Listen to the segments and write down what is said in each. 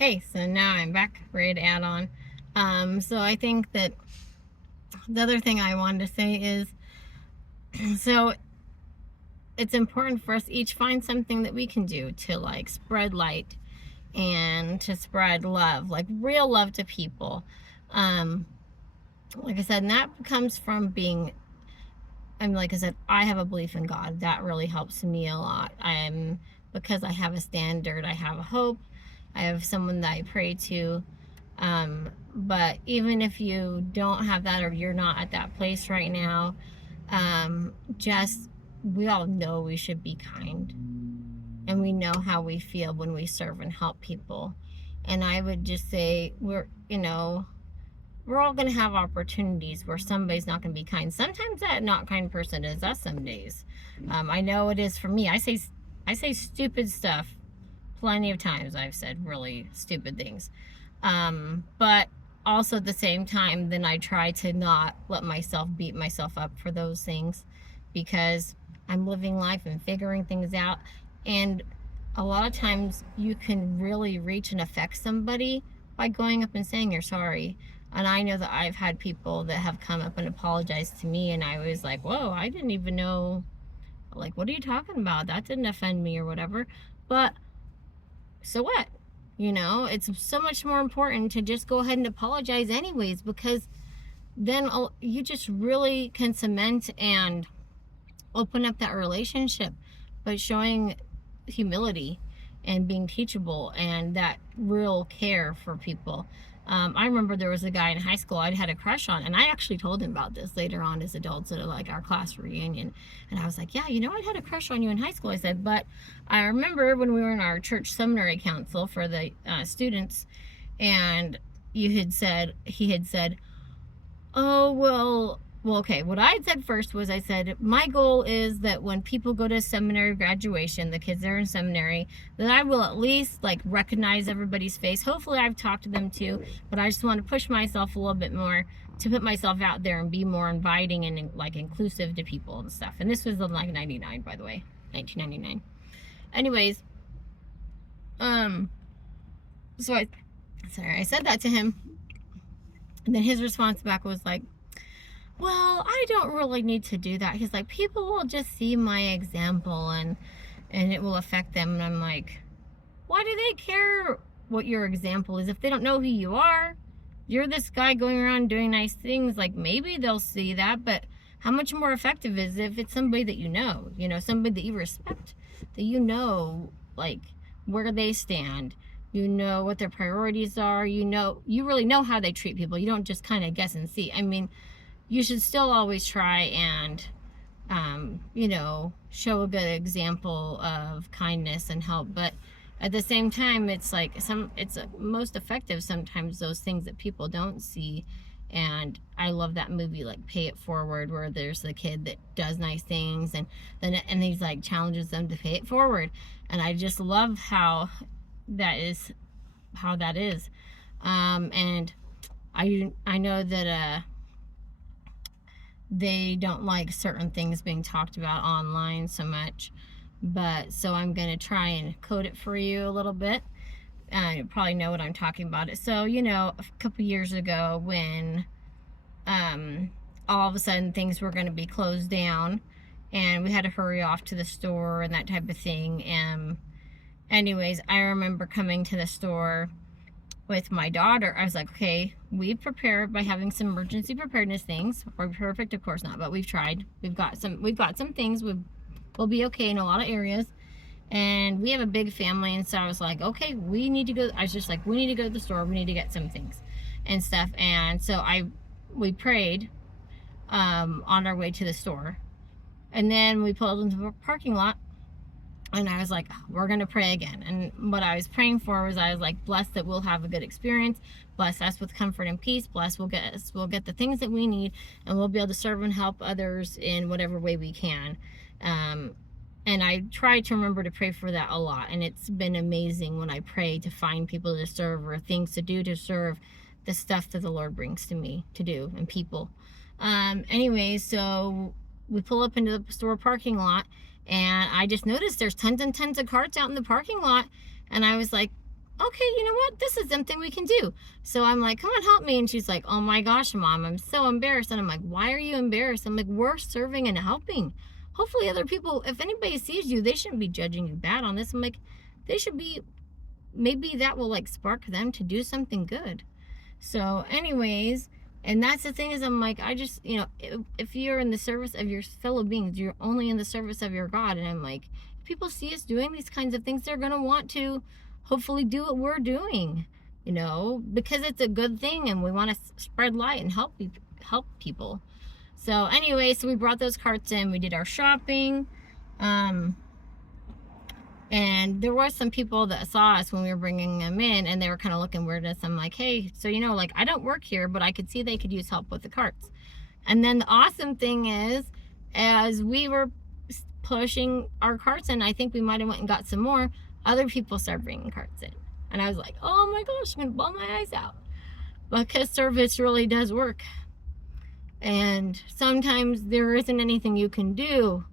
Hey, so now I'm back, ready to add on. So I think that the other thing I wanted to say is, so it's important for us each find something that we can do to like spread light and to spread love, like real love to people. Um, like I said, and that comes from being, like I said, I have a belief in God. That really helps me a lot. Because I have a standard, I have a hope, I have someone that I pray to. But even if you don't have that or you're not at that place right now, just we all know we should be kind and we know how we feel when we serve and help people. And I would just say we're all going to have opportunities where somebody's not going to be kind. Sometimes that not kind person is us some days. I know it is for me. I say stupid stuff plenty of times. I've said really stupid things. But also at the same time, then I try to not let myself beat myself up for those things because I'm living life and figuring things out. And a lot of times you can really reach and affect somebody by going up and saying you're sorry. And I know that I've had people that have come up and apologized to me, and I was like, whoa, I didn't even know. Like, what are you talking about? That didn't offend me or whatever. But so what? It's so much more important to just go ahead and apologize anyways, because then you just really can cement and open up that relationship by showing humility and being teachable and that real care for people. I remember there was a guy in high school I'd had a crush on, and I actually told him about this later on as adults at like our class reunion. And I was like, yeah, I'd had a crush on you in high school. I said, but I remember when we were in our church seminary council for the students, and he had said, oh, well, okay. What I had said first was I said, my goal is that when people go to seminary graduation, the kids that are in seminary, that I will at least like recognize everybody's face. Hopefully I've talked to them too, but I just want to push myself a little bit more to put myself out there and be more inviting and like inclusive to people and stuff. And this was in like 99, by the way, 1999. Anyways, so I said that to him. And then his response back was like, well, I don't really need to do that. He's like, people will just see my example and it will affect them. And I'm like, why do they care what your example is if they don't know who you are? You're this guy going around doing nice things. Like, maybe they'll see that, but how much more effective is it if it's somebody that somebody that you respect, that like where they stand, what their priorities are, you really know how they treat people. You don't just kind of guess and see. I mean, you should still always try and, show a good example of kindness and help. But at the same time, it's like it's most effective sometimes those things that people don't see. And I love that movie, like Pay It Forward, where there's the kid that does nice things and he's like challenges them to pay it forward. And I just love that is. And I know that, they don't like certain things being talked about online so much, but so I'm going to try and code it for you a little bit. You probably know what I'm talking about. So, a couple years ago when all of a sudden things were going to be closed down and we had to hurry off to the store and that type of thing. Anyways, I remember coming to the store with my daughter. I was like, okay, we've prepared by having some emergency preparedness things. We're perfect, of course not, but we've tried. We've got some things. We'll be okay in a lot of areas. And we have a big family, and so I was like, okay, we need to go. I was just like, we need to go to the store. We need to get some things and stuff. And so we prayed on our way to the store. And then we pulled into a parking lot. And I was like, we're going to pray again. And what I was praying for was, I was like, bless that we'll have a good experience. Bless us with comfort and peace. Bless we'll get the things that we need, and we'll be able to serve and help others in whatever way we can. And I try to remember to pray for that a lot. And it's been amazing when I pray to find people to serve or things to do to serve the stuff that the Lord brings to me to do and people. Anyway, so we pull up into the store parking lot, and I just noticed there's tons and tons of carts out in the parking lot. And I was like, okay, you know what? This is something we can do. So I'm like, come on, help me. And she's like, oh my gosh, Mom, I'm so embarrassed. And I'm like, why are you embarrassed? I'm like, we're serving and helping. Hopefully other people, if anybody sees you, they shouldn't be judging you bad on this. I'm like, they should be, maybe that will like spark them to do something good. So anyways, and that's the thing is I'm like, I just, if you're in the service of your fellow beings, you're only in the service of your God. And I'm like, if people see us doing these kinds of things, they're going to want to hopefully do what we're doing, because it's a good thing and we want to spread light and help people. So anyway, so we brought those carts in, we did our shopping. And there were some people that saw us when we were bringing them in, and they were kind of looking weird at us. I'm like, hey, so like, I don't work here, but I could see they could use help with the carts. And then the awesome thing is, as we were pushing our carts in, I think we might have went and got some more, other people started bringing carts in. And I was like, oh my gosh, I'm gonna bawl my eyes out. Because service really does work. And sometimes there isn't anything you can do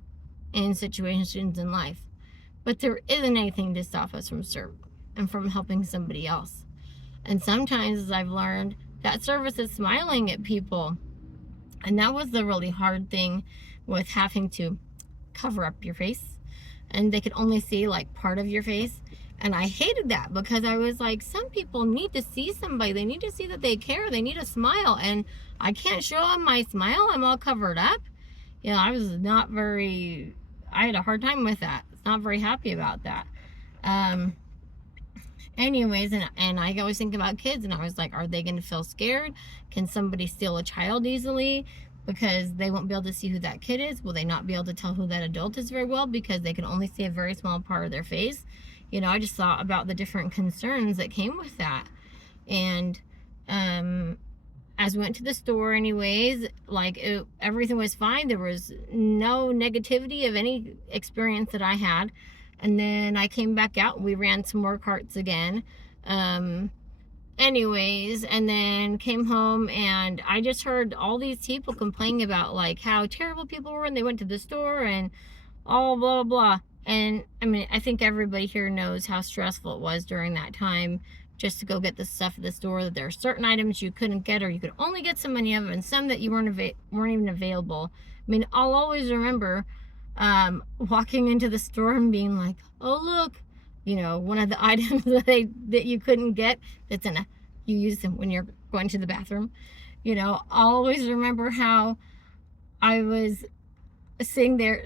in situations in life. But there isn't anything to stop us from serving and from helping somebody else. And sometimes, as I've learned, that service is smiling at people. And that was the really hard thing with having to cover up your face. And they could only see like part of your face. And I hated that because I was like, some people need to see somebody. They need to see that they care. They need a smile. And I can't show them my smile. I'm all covered up. I had a hard time with that. Not very happy about that. Anyways, and I always think about kids, and I was like, are they going to feel scared? Can somebody steal a child easily because they won't be able to see who that kid is? Will they not be able to tell who that adult is very well because they can only see a very small part of their face? I just thought about the different concerns that came with that. And as we went to the store anyways, like everything was fine. There was no negativity of any experience that I had. And then I came back out and we ran some more carts again. Anyways, and then came home and I just heard all these people complaining about like how terrible people were when they went to the store and all blah, blah. And I mean, I think everybody here knows how stressful it was during that time just to go get the stuff at the store, that there are certain items you couldn't get or you could only get so many of them, and some that you weren't even available. I mean, I'll always remember walking into the store and being like, oh look, one of the items that you couldn't get, you use them when you're going to the bathroom. I'll always remember how I was sitting there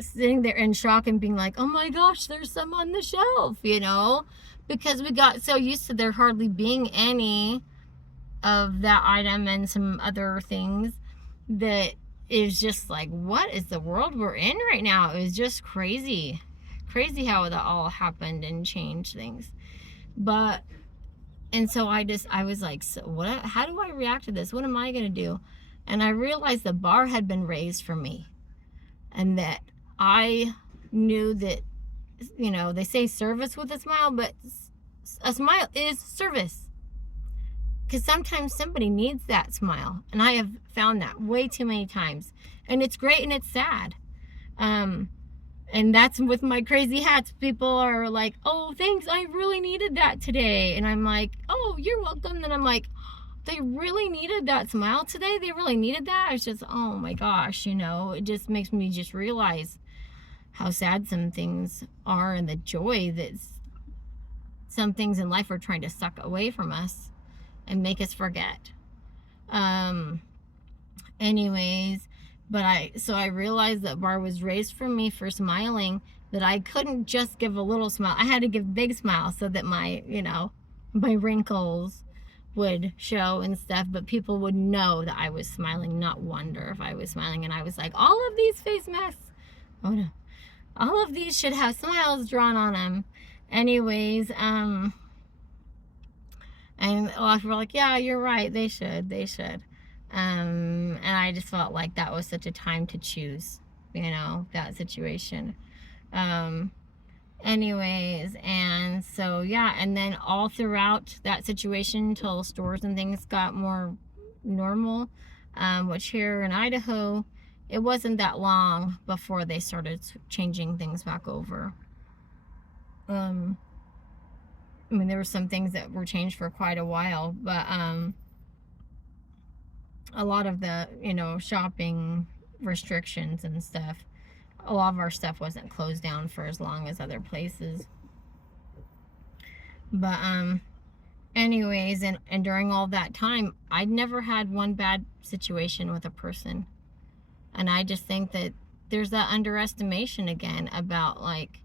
in shock and being like, oh my gosh, there's some on the shelf, because we got so used to there hardly being any of that item and some other things that is just like, what is the world we're in right now? It was just crazy how that all happened and changed things. And so I was like, so how do I react to this? What am I going to do? And I realized the bar had been raised for me, and that I knew that, they say service with a smile, but a smile is service. Because sometimes somebody needs that smile. And I have found that way too many times. And it's great and it's sad. And that's with my crazy hats. People are like, oh, thanks, I really needed that today. And I'm like, oh, you're welcome. Then I'm like, they really needed that smile today? They really needed that? It's just, oh my gosh, it just makes me just realize how sad some things are and the joy that some things in life are trying to suck away from us and make us forget. Anyways, so I realized that bar was raised for me for smiling, that I couldn't just give a little smile. I had to give big smiles so that my wrinkles would show and stuff, but people would know that I was smiling, not wonder if I was smiling. And I was like, all of these face masks, oh no, all of these should have smiles drawn on them. Anyways, and a lot of people were like, yeah, you're right, they should. And I just felt like that was such a time to choose, that situation. Anyways, and so yeah, and then all throughout that situation until stores and things got more normal, which here in Idaho, it wasn't that long before they started changing things back over. I mean, there were some things that were changed for quite a while, but a lot of the, shopping restrictions and stuff, a lot of our stuff wasn't closed down for as long as other places. But anyways, and during all that time, I'd never had one bad situation with a person. And I just think that there's that underestimation again about, like,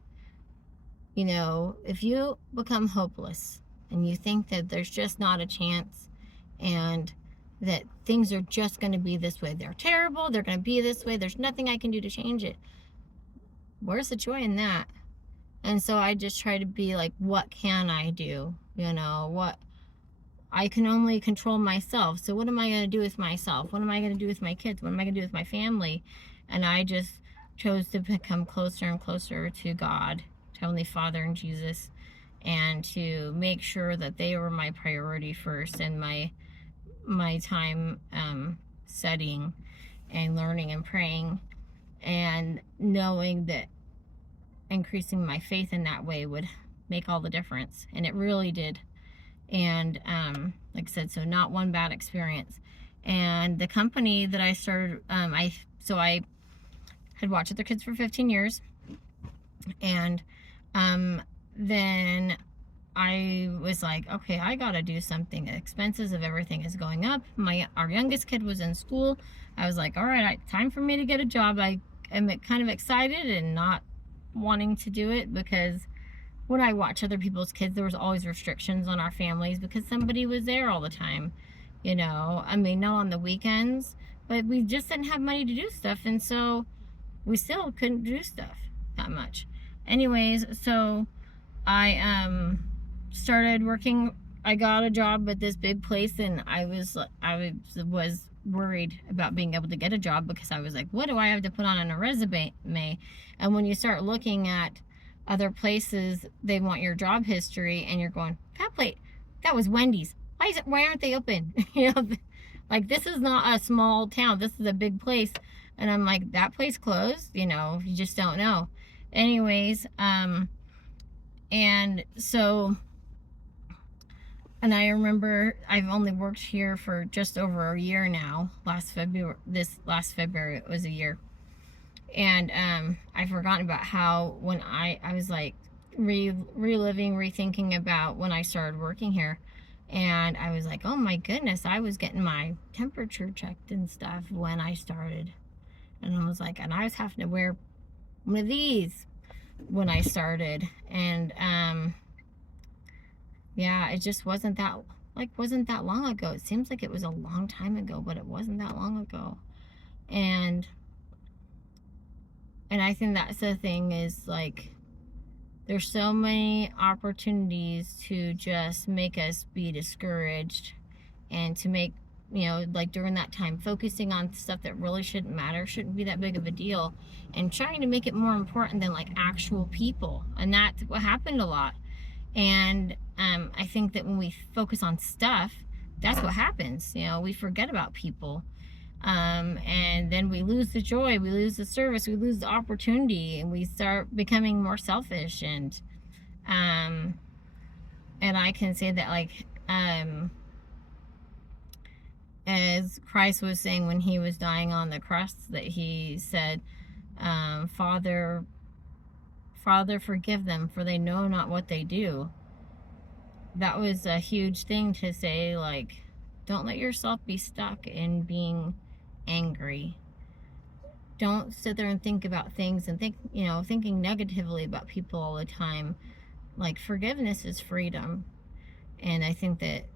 if you become hopeless and you think that there's just not a chance and that things are just going to be this way, they're terrible, they're going to be this way, there's nothing I can do to change it. Where's the joy in that? And so I just try to be like, what can I do? What I can only control myself. So what am I going to do with myself? What am I going to do with my kids? What am I going to do with my family? And I just chose to become closer and closer to God, to Heavenly Father and Jesus, and to make sure that they were my priority first, and my time studying and learning and praying, and knowing that increasing my faith in that way would make all the difference. And it really did. And like I said, so not one bad experience. And the company that I started, I had watched other kids for 15 years, and then I was like, okay, I gotta do something. The expenses of everything is going up. Our youngest kid was in school. I was like, all right, time for me to get a job. I am kind of excited and not wanting to do it, because when I watch other people's kids, there was always restrictions on our families because somebody was there all the time. I mean, not on the weekends, but we just didn't have money to do stuff, and so we still couldn't do stuff that much. Anyways, so I started working. I got a job at this big place, and I was worried about being able to get a job, because I was like, what do I have to put on a resume? And when you start looking at other places, they want your job history, and you're going, that was Wendy's. Why aren't they open? Like, this is not a small town. This is a big place. And I'm like, that place closed? You just don't know. Anyways, and so, and I remember I've only worked here for just over a year now. This last February, it was a year. And I've forgotten about how when I was like rethinking about when I started working here. And I was like, oh my goodness, I was getting my temperature checked and stuff when I started. And I was like, and I was having to wear one of these when I started. And yeah, it just wasn't that long ago. It seems like it was a long time ago, but it wasn't that long ago. And I think that's the thing, is like, there's so many opportunities to just make us be discouraged, and to make, like during that time, focusing on stuff that really shouldn't matter, shouldn't be that big of a deal, and trying to make it more important than like actual people. And that's what happened a lot. And I think that when we focus on stuff, that's what happens. We forget about people. And then we lose the joy, we lose the service, we lose the opportunity, and we start becoming more selfish. And I can say that, like, as Christ was saying when he was dying on the cross, that he said, Father, forgive them, for they know not what they do. That was a huge thing to say. Like, don't let yourself be stuck in being angry. Don't sit there and think about things and thinking negatively about people all the time. Like, forgiveness is freedom. And I think that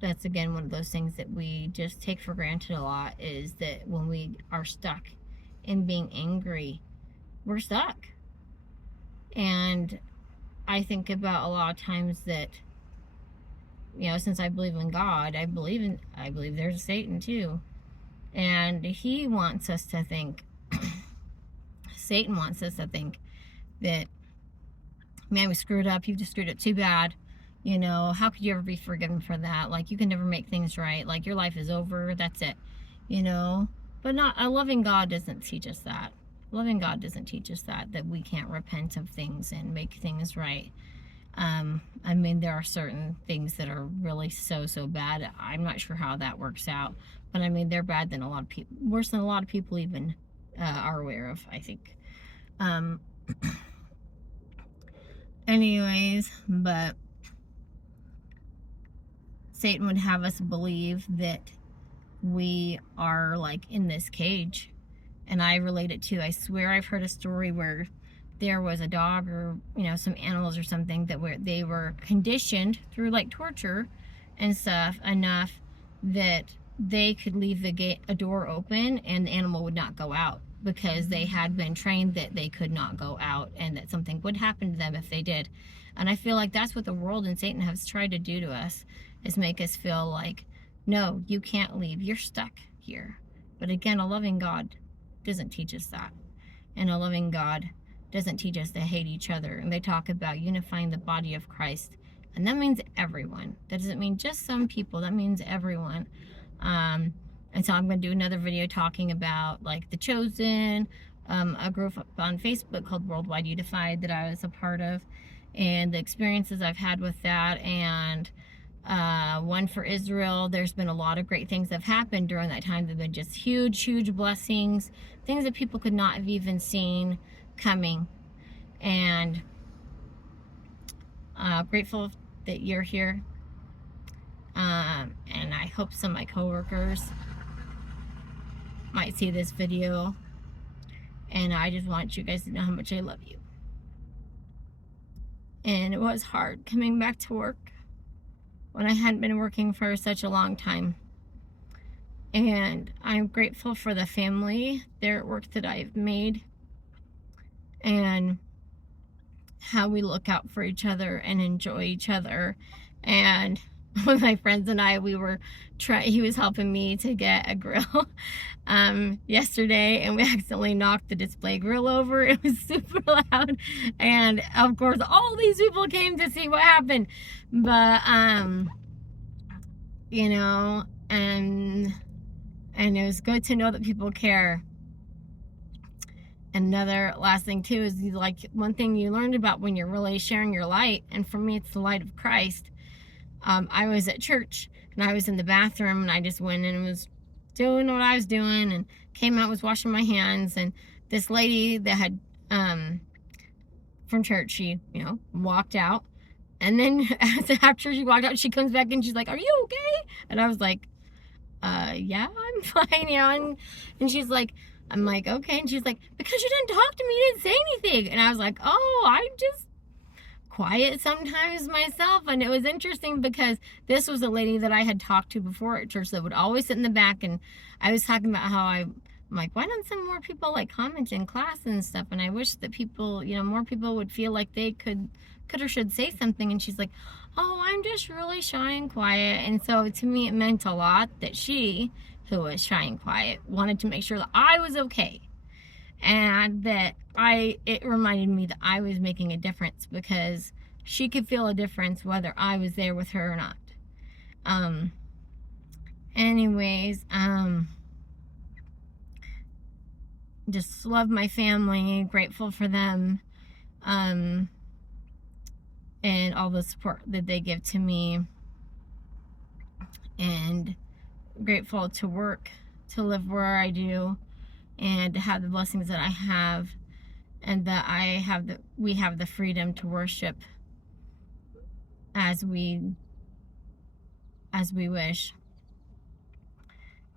that's, again, one of those things that we just take for granted a lot, is that when we are stuck in being angry, we're stuck. And I think about a lot of times that, since I believe in God, I believe there's Satan too. And he wants us to think, Satan wants us to think that, man, we screwed up. You've just screwed it too bad. How could you ever be forgiven for that? Like, you can never make things right. Like, your life is over. That's it. But a loving God doesn't teach us that. Loving God doesn't teach us that we can't repent of things and make things right. I mean, there are certain things that are really so bad. I'm not sure how that works out, but I mean, they're bad than a lot of people, worse than a lot of people even are aware of, I think. Anyways, but Satan would have us believe that we are like in this cage. And I relate it to, I swear I've heard a story where there was a dog or, you know, some animals or something that they were conditioned through like torture and stuff enough that they could leave a door open and the animal would not go out, because they had been trained that they could not go out and that something would happen to them if they did. And I feel like that's what the world and Satan has tried to do to us, is make us feel like, no, you can't leave, you're stuck here. But again, a loving God doesn't teach us that. And a loving God doesn't teach us to hate each other. And they talk about unifying the body of Christ. And that means everyone. That doesn't mean just some people. That means everyone. And so I'm going to do another video talking about like The Chosen, a group on Facebook called Worldwide Unified that I was a part of, and the experiences I've had with that, and one for Israel. There's been a lot of great things that have happened during that time. They've been just huge blessings, things that people could not have even seen coming. And grateful that you're here. And I hope some of my coworkers might see this video. And I just want you guys to know how much I love you. And it was hard coming back to work when I hadn't been working for such a long time. And I'm grateful for the family, their work that I've made, and how we look out for each other and enjoy each other. And with my friends and I, he was helping me to get a grill yesterday, and we accidentally knocked the display grill over. It was super loud, and of course all these people came to see what happened. But you know, and it was good to know that people care. Another last thing too is, like, one thing you learned about when you're really sharing your light, and for me it's the light of Christ. I was at church and I was in the bathroom, and I just went and was doing what I was doing and came out, was washing my hands, and this lady that had from church, she, you know, walked out, and then after she walked out, she comes back and she's like, "Are you okay?" And I was like, yeah, I'm fine, you know. And she's like, I'm like, okay. And she's like, "Because you didn't talk to me, you didn't say anything." And I was like, oh, I'm just quiet sometimes myself. And it was interesting because this was a lady that I had talked to before at church that would always sit in the back, and I was talking about how I'm like, why don't some more people like comment in class and stuff? And I wish that people, you know, more people would feel like they could or should say something. And she's like, oh, I'm just really shy and quiet. And so to me, it meant a lot that she, who was shy and quiet, wanted to make sure that I was okay. And that it reminded me that I was making a difference, because she could feel a difference whether I was there with her or not. Anyways, just love my family, grateful for them, and all the support that they give to me, and grateful to work, to live where I do, and to have the blessings that I have, and that we have the freedom to worship as we wish.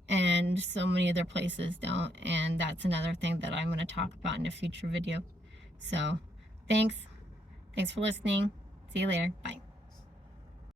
And so many other places don't, and that's another thing that I'm going to talk about in a future video. So thanks for listening. See you later. Bye.